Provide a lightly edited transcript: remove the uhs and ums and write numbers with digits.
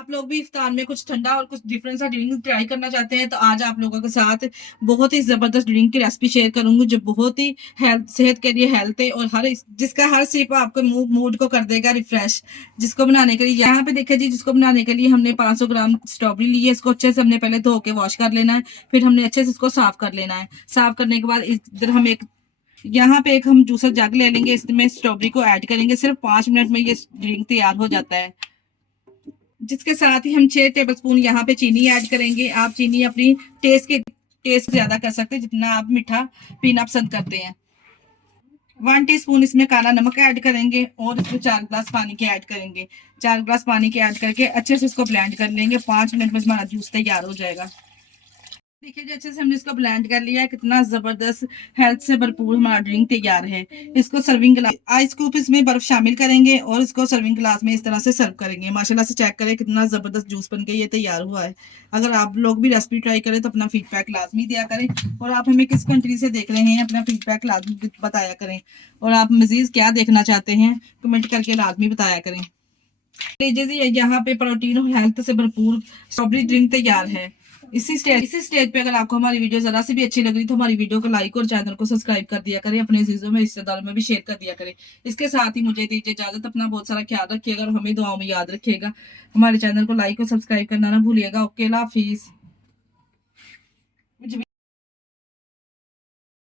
आप लोग भी इफ्तार में कुछ ठंडा और कुछ डिफरेंट सा ड्रिंक ट्राई करना चाहते हैं तो आज आप लोगों के साथ बहुत ही ज़बरदस्त ड्रिंक की रेसिपी शेयर करूँगी जो बहुत ही हेल्थ सेहत के लिए हेल्थ है और जिसका हर सिप आपके मूड को कर देगा रिफ्रेश। जिसको बनाने के लिए यहाँ पे देखिए जी, जिसको बनाने के लिए हमने 500 ग्राम स्ट्रॉबेरी ली है। इसको अच्छे से हमने पहले धो के वॉश कर लेना है, फिर हमने अच्छे से इसको साफ कर लेना है। साफ करने के बाद इधर हम यहाँ पे एक हम जूसर जग ले लेंगे, इसमें स्ट्रॉबेरी को ऐड करेंगे। सिर्फ 5 मिनट में ये ड्रिंक तैयार हो जाता है। जिसके साथ ही हम 6 टेबलस्पून यहाँ पे चीनी ऐड करेंगे। आप चीनी अपनी टेस्ट ज्यादा कर सकते हैं, जितना आप मीठा पीना पसंद करते हैं। 1 टीस्पून इसमें काला नमक ऐड करेंगे और इसमें 4 ग्लास पानी के ऐड करेंगे। 4 ग्लास पानी के ऐड करके अच्छे से इसको ब्लेंड कर लेंगे। 5 मिनट में हमारा जूस तैयार हो जाएगा। देखिए जी, अच्छे से हमने इसको ब्लेंड कर लिया है। कितना जबरदस्त हेल्थ से भरपूर हमारा ड्रिंक तैयार है। इसको सर्विंग ग्लास, आइस क्यूब इसमें बर्फ शामिल करेंगे और इसको सर्विंग ग्लास में इस तरह से सर्व करेंगे। माशाल्लाह से चेक करें कितना जबरदस्त जूस बन के ये तैयार हुआ है। अगर आप लोग भी रेसिपी ट्राई करें तो अपना फीडबैक लाजमी दिया करें और आप हमें किस कंट्री से देख रहे हैं अपना फीडबैक लाजमी बताया करें। और आप मजीद क्या देखना चाहते हैं कमेंट करके लाजमी बताया करें। लीजिए जी, यहाँ पे प्रोटीन और हेल्थ से भरपूर स्ट्रॉबेरी ड्रिंक तैयार है। इसी स्टेज पे अगर आपको हमारी वीडियो जरा सी भी अच्छी लग रही तो हमारी वीडियो को लाइक और चैनल को सब्सक्राइब कर दिया करें। अपने अजीजों में रिश्तेदारों में भी शेयर कर दिया करें। इसके साथ ही मुझे दीजिए इजाजत। अपना बहुत सारा ख्याल रखिएगा और हमें दुआओं में याद रखिएगा। हमारे चैनल को लाइक और सब्सक्राइब करना ना भूलिएगा। ओके, अल्लाह हाफिज।